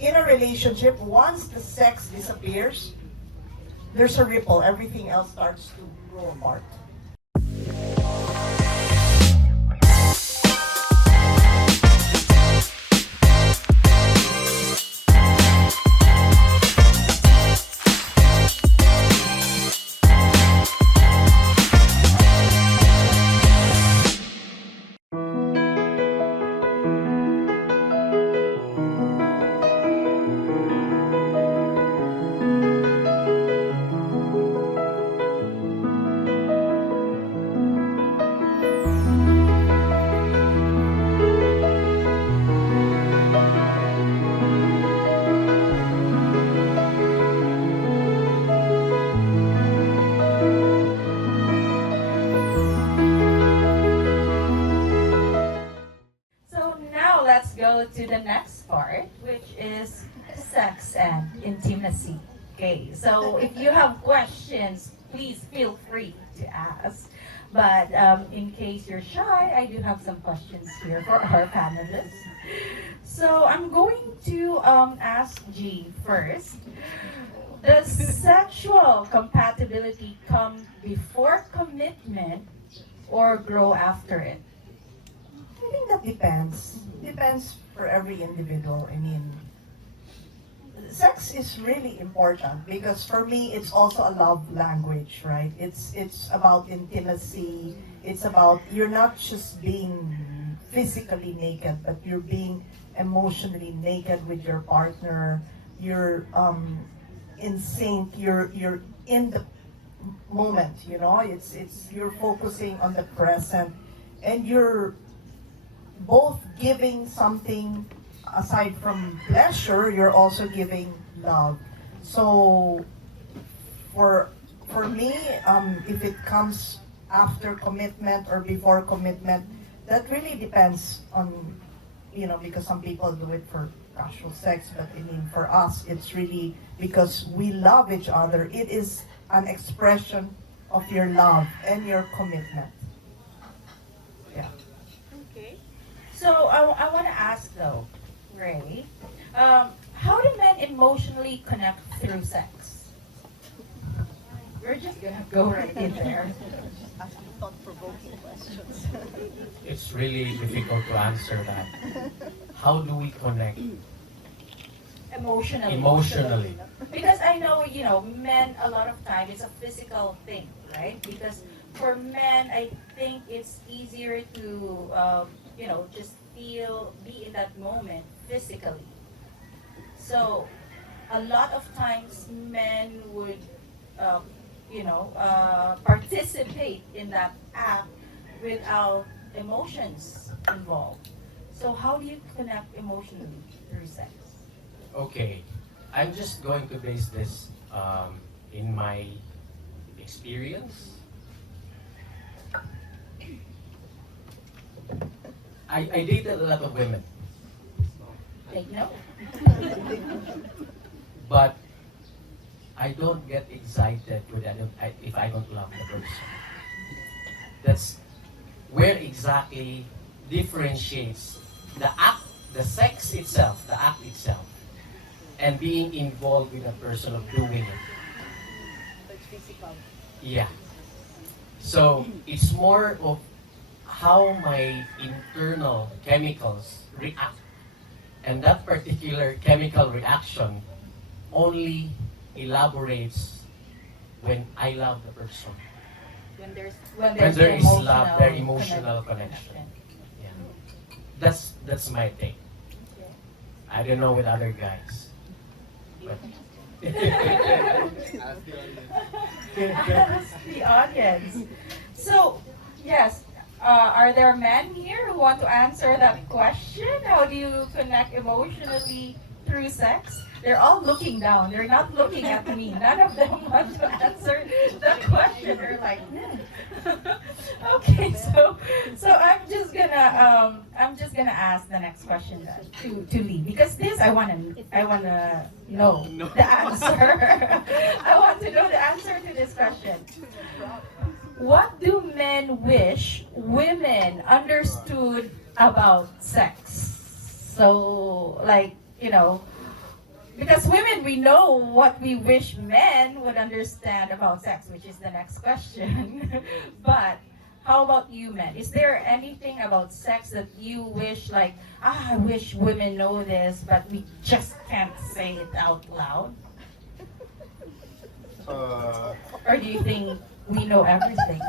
in a relationship, once the sex disappears, there's a ripple. Everything else starts to grow apart. So now let's go to the next part, which is sex and intimacy. Okay, so if you have questions, please feel free to ask. But in case you're shy, I do have some questions here for our panelists. So I'm going to ask G first. Does sexual compatibility come before commitment or grow after it? I think that depends. Depends for every individual. I mean, sex is really important because for me it's also a love language, right? It's about intimacy. It's about you're not just being physically naked, but you're being emotionally naked with your partner. You're in sync. You're in the moment. You know, it's you're focusing on the present, and you're both giving something aside from pleasure, you're also giving love. So for me, if it comes after commitment or before commitment, that really depends on, you know, because some people do it for casual sex, but I mean for us, it's really because we love each other. It is an expression of your love and your commitment. Yeah. Okay. So I want to ask though, Ray, how do men emotionally connect through sex? We're just gonna go right in there. Asking thought-provoking questions. It's really difficult to answer that. How do we connect Emotionally. emotionally? Because I know, men a lot of time it's a physical thing, right? Because for men, I think it's easier to, just be in that moment physically. So a lot of times men would, participate in that act without emotions involved. So how do you connect emotionally through sex? Okay, I'm just going to base this in my experience. I dated a lot of women, Take note. but I don't get excited with that if I don't love the person. That's where exactly differentiates the act, the sex itself, the act itself, and being involved with the person of doing it. So it's physical. Yeah. So it's more of how my internal chemicals react. And that particular chemical reaction only elaborates when I love the person. When When there's there is emotional love, there emotional connection. Yeah. That's my take. I don't know with other guys. But Ask the audience. So, yes, are there men here who want to answer that question? How do you connect emotionally through sex? They're all looking down. They're not looking at me. None of them want to answer the question. They're like, okay. So I'm just gonna ask the next question then to Lee because this I wanna know the answer. I want to know the answer to this question. What do men wish women understood about sex? So, like, because women, we know what we wish men would understand about sex, which is the next question. But how about you, men? Is there anything about sex that you wish, like, I wish women know this, but we just can't say it out loud? Uh, Or do you think we know everything?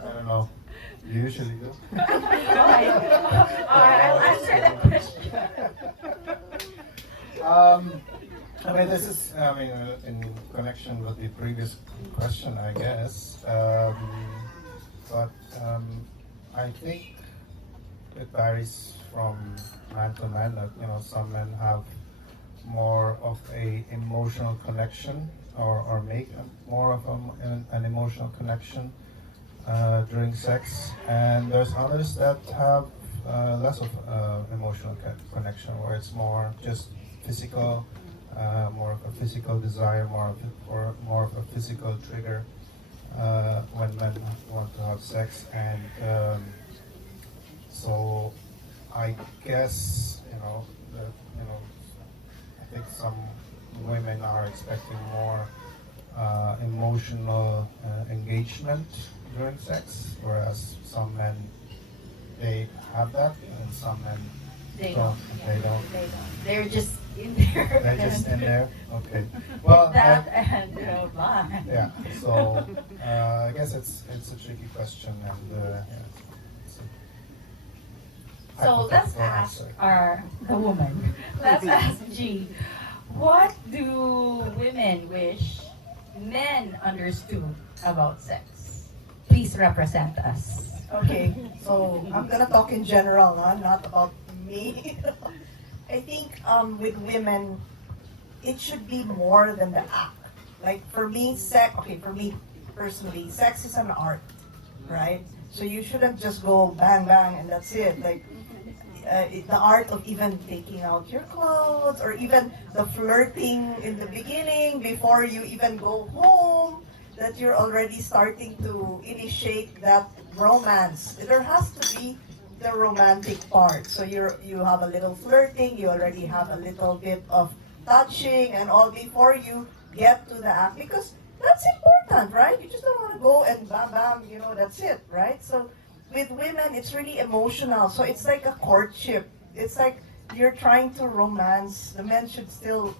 I don't know. You usually do. Okay. I'll answer the question. In connection with the previous question, I guess. But I think it varies from man to man. That some men have more of a emotional connection, or make more of an emotional connection during sex, and there's others that have less of emotional connection, where it's more just physical, more of a physical desire, more of a physical trigger when men want to have sex, and so I guess that I think some women are expecting more emotional engagement during sex, whereas some men they have that, and some men They don't. don't. They don't. They don't. They're just in there. They're just in there. Okay. Well, That and bye. yeah. So I guess it's a tricky question, and it's a So let's hypothetical ask answer. the woman. Let's ask G. What do women wish men understood about sex? Please represent us. Okay, so I'm gonna talk in general, not about me. I think with women, it should be more than the act. Like for me, for me personally, sex is an art, right? So you shouldn't just go bang bang and that's it. Like the art of even taking out your clothes, or even the flirting in the beginning before you even go home, that you're already starting to initiate that romance. There has to be the romantic part. So you have a little flirting, you already have a little bit of touching and all before you get to the act, because that's important, right? You just don't want to go and bam bam, that's it, right? So with women, it's really emotional. So it's like a courtship. It's like you're trying to romance. The men should still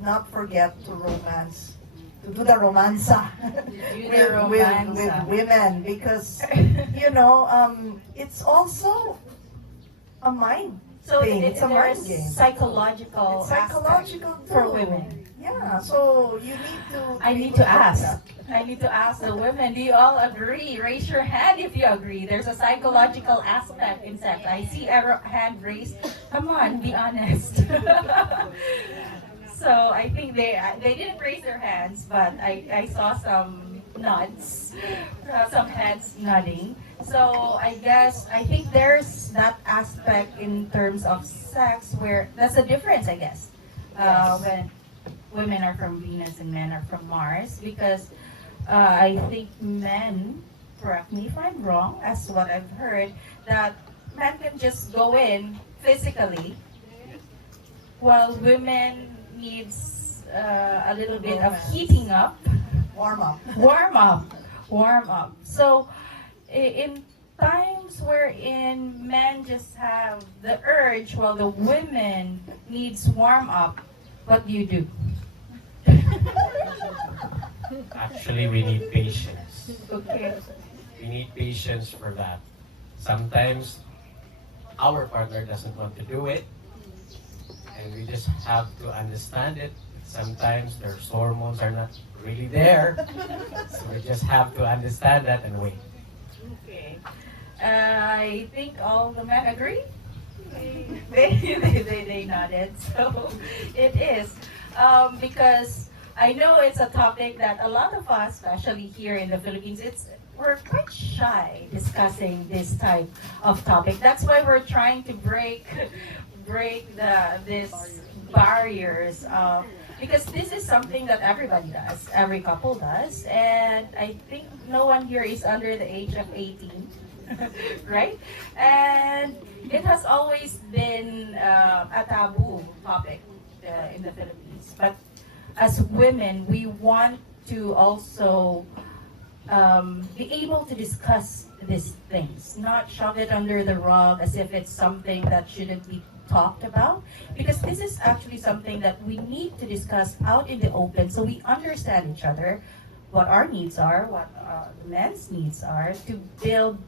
not forget to romance, to do the romanza Do the with romanza. women, because it's also a mind So thing. It's a there's mind game. psychological, It's psychological aspect for too. women. Yeah, so you need to. I need to ask. I need to ask the women, do you all agree? Raise your hand if you agree. There's a psychological aspect in sex. I see a hand raised. Come on, be honest. So I think they didn't raise their hands, but I saw some nods, some heads nodding. So I think there's that aspect in terms of sex where that's the difference, I guess. Yes. When women are from Venus and men are from Mars, because I think men, correct me if I'm wrong, as what I've heard, that men can just go in physically, while women needs a little bit of Romance. heating up, Warm up. warm up, warm up. So in times wherein men just have the urge, while the women needs warm up, what do you do? Actually, we need patience. Okay. We need patience for that. Sometimes our partner doesn't want to do it, and we just have to understand it. Sometimes their hormones are not really there, so we just have to understand that and wait. Okay. I think all the men agree. They nodded. So it is because I know it's a topic that a lot of us, especially here in the Philippines, we're quite shy discussing this type of topic. That's why we're trying to break this barriers, because this is something that everybody does, every couple does, and I think no one here is under the age of 18. right? And it has always been a taboo topic in the Philippines. But as women, we want to also be able to discuss these things, not shove it under the rug as if it's something that shouldn't be talked about, because this is actually something that we need to discuss out in the open so we understand each other, what our needs are, what the men's needs are, to build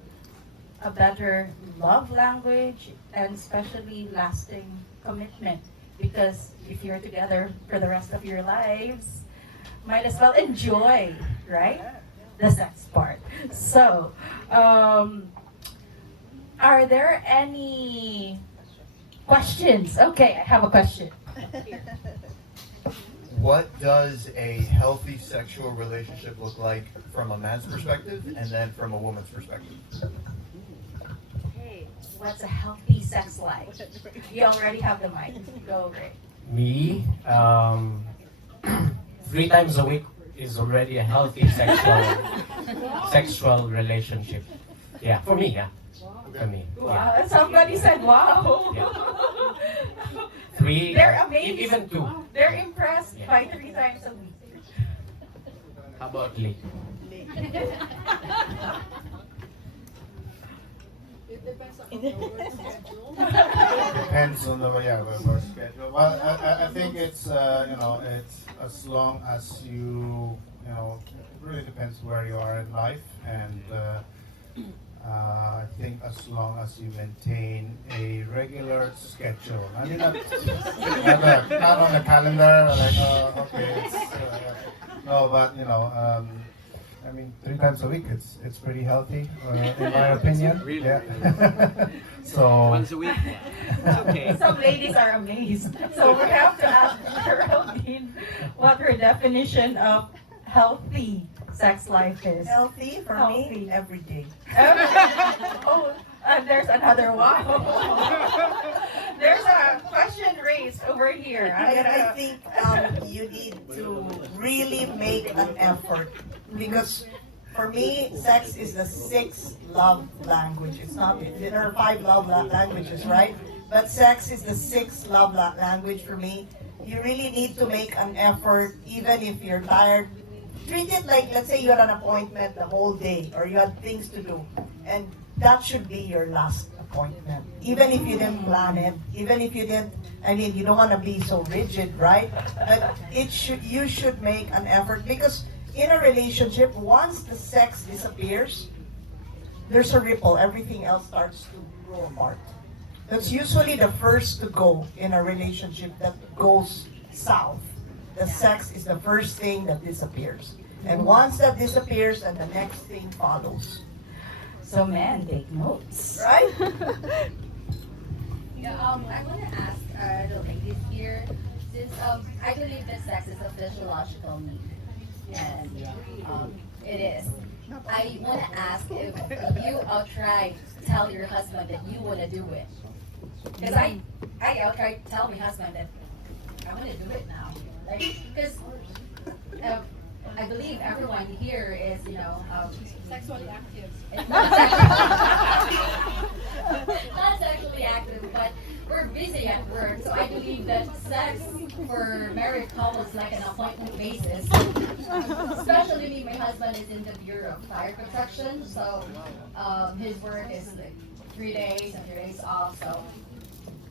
a better love language and especially lasting commitment. Because if you're together for the rest of your lives, might as well enjoy, right? The sex part. So, are there any questions? Okay, I have a question. What does a healthy sexual relationship look like from a man's perspective and then from a woman's perspective? Hey, what's a healthy sex life? You already have the mic. Go, Ray. Me, 3 times a week is already a healthy sexual relationship. Yeah, for me, yeah. For me. Yeah. Wow, somebody said wow. Yeah. 3, They're amazed. even 2. They're impressed Yeah. by 3 times a week. How about Lee? Depends on the work schedule. Well, I think it's it's as long as it really depends where you are in life, and I think as long as you maintain a regular schedule. I mean, not on the calendar, like, okay, no, but I mean, 3 times a week, it's pretty healthy, in my opinion. Really? Yeah. So. Once a week. Okay. Some ladies are amazed. So we have to ask Geraldine what her definition of healthy sex life is. Healthy for Healthy. me every day. Oh, there's another wow. There's a question raised over here. And I think you need to really make an effort, because for me, sex is the 6th love language. It's not, there are 5 love languages, right? But sex is the 6th love language for me. You really need to make an effort, even if you're tired. Treat it like, let's say you had an appointment the whole day, or you had things to do, and that should be your last appointment. Even if you didn't plan it, even if you didn't, I mean, you don't want to be so rigid, right? But you should make an effort, because in a relationship, once the sex disappears, there's a ripple. Everything else starts to grow apart. That's usually the first to go in a relationship that goes south. The sex is the first thing that disappears. And once that disappears, and the next thing follows. So men, take notes. Right? Yeah, I want to ask the ladies here, since I believe that sex is a physiological need, and it is. I want to ask if you outright tell your husband that you want to do it, because I outright tell my husband that I want to do it now, like, because I believe everyone here is, Sexually active. not sexually active, but we're busy at work. So I believe that sex for married couples is like an appointment basis. Especially me, my husband is in the Bureau of Fire Protection, so his work is like 3 days and 3 days off. So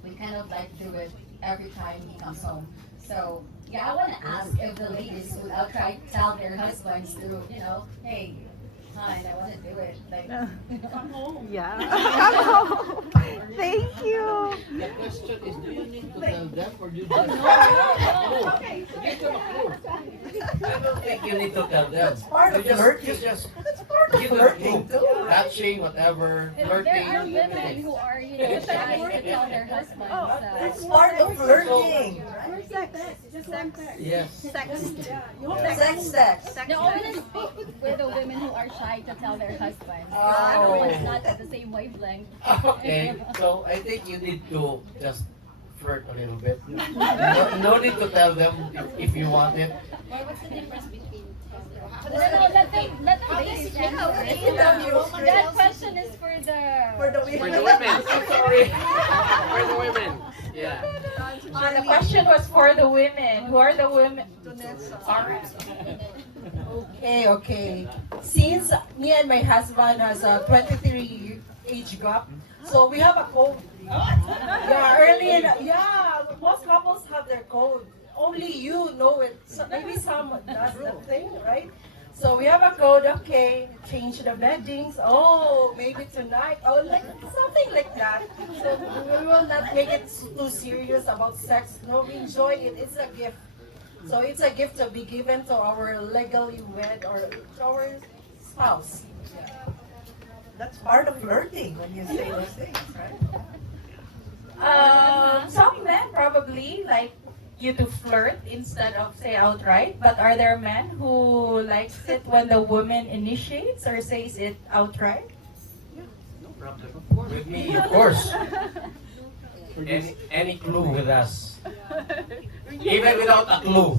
we kind of like do it every time he comes home. So yeah, I want to ask if the ladies would outright tell their husbands to, hey, fine, I want to do it. Like, Yeah. Thank you. The question is, do you need to tell them or do you just... Okay. Give them a clue. I don't think you need to tell them. part of You flirting. just That's part of give them flirting clue. too. Touching, whatever, flirting. there are women who are, shy to tell their husbands. That's part of flirting. Yes. Sex. No, I want to speak with the women who are shy to tell their husbands. Oh. Everyone's not at the same wavelength. Okay, so I think you need to just flirt a little bit. No need to tell them if you want it. What's the difference between No, let them ladies answer. That question is for the For the women. Sorry. For the women. Yeah. The question was for the women. Who are the women? Alright. Okay. Since me and my husband has a 23 age gap, so we have a code. Most couples have their code. Only you know it. So maybe some does that thing, right? So we have a code. Okay, change the beddings. Oh, maybe tonight. Oh, like something like that. So we will not make it too serious about sex. No, we enjoy it. It's a gift. So it's a gift to be given to our legally wed or to our spouse. That's part of flirting when you say those things, right? Some men probably like you to flirt instead of say outright, but are there men who likes it when the woman initiates or says it outright? No problem. With me, of course. Any clue with us. Even without a clue,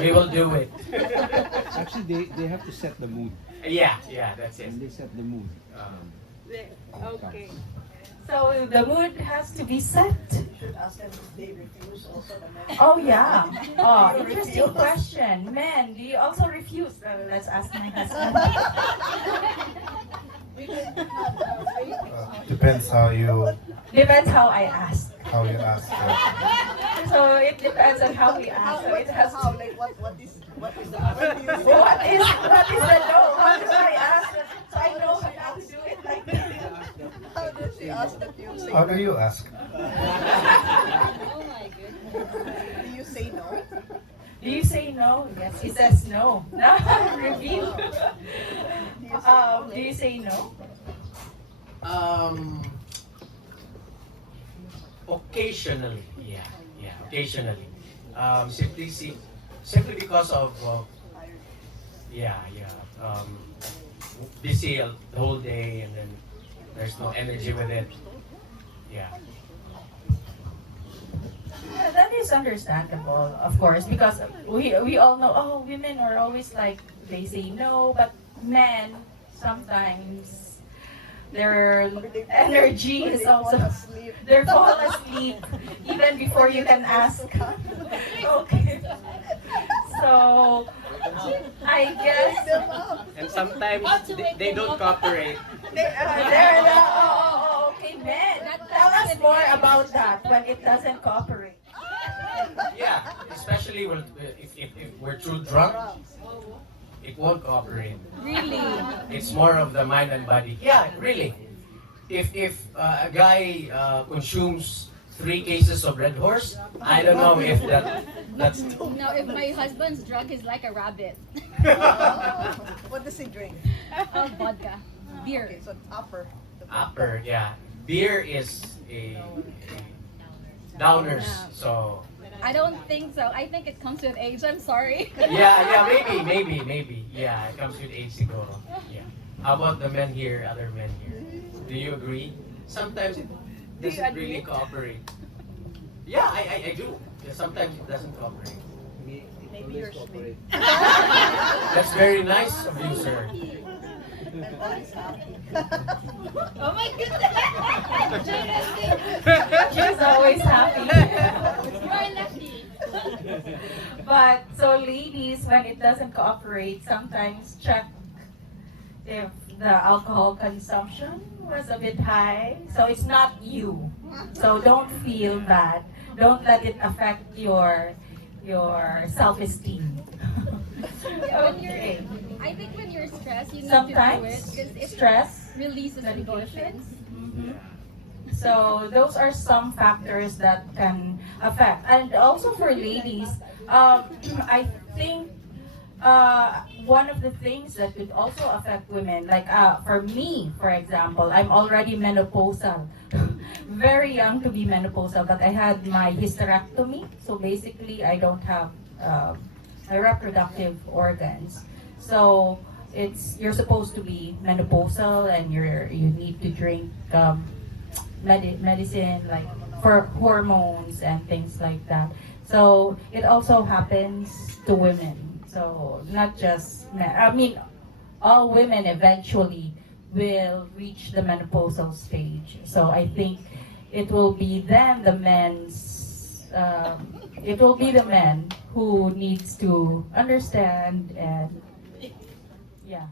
we will do it. Actually, they have to set the mood. Yeah, that's it. And they set the mood. Okay. So the mood has to be set. Should ask them if they refuse also the men. Oh yeah. Oh, interesting question. Men, do you also refuse? Let's ask my husband. Depends Depends how I ask. how you ask. So it depends on how we ask. So it has to. Like what is the What is the no? How do I ask? So I know how to do it like that. How does she ask that you say? How do you ask? Oh my goodness. Do you say no? Do you say no? Yes, he says no. No, reveal. Do you say no? Occasionally, occasionally. Simply because of, busy the whole day and then there's no energy with it. Yeah. Yeah, that is understandable, of course, because we all know, oh, women are always like, they say no, but men, sometimes, their energy is also, they fall asleep even before you can ask. Okay. So, I guess, And sometimes they don't cooperate. okay, men, tell us more about that when it doesn't cooperate. Yeah, especially if we're too drunk, it won't cooperate. Really? It's more of the mind and body. Yeah, really. If a guy consumes 3 cases of Red Horse, I don't know if that's Now, if my husband's drunk, is like a rabbit. What does he drink? Vodka, beer. Okay, so upper. upper. Yeah, beer is a downers. So I don't think so. I think it comes with age. I'm sorry. yeah, maybe. Yeah, it comes with age siguro. Yeah. How about the men here, other men here? Do you agree? Sometimes it doesn't really cooperate. Yeah, I do. Yeah, sometimes it doesn't cooperate. Maybe you're sleeping. That's very nice of you, sir. I'm always happy. Oh my goodness! She's always happy. You're lucky. But so ladies, when it doesn't cooperate, sometimes check if the alcohol consumption was a bit high. So it's not you. So don't feel bad. Don't let it affect your self-esteem. Okay. I think when you're stressed, you need Sometimes to do it because it stress releases endorphins. Mhm. So those are some factors that can affect. And also for ladies, I think one of the things that could also affect women, like for me, for example, I'm already menopausal. Very young to be menopausal, but I had my hysterectomy. So basically, I don't have my reproductive organs. So you're supposed to be menopausal and you need to drink medicine like for hormones and things like that. So it also happens to women. So not just men. I mean, all women eventually will reach the menopausal stage. So I think it will be then the men's. It will be the men who needs to understand and yeah.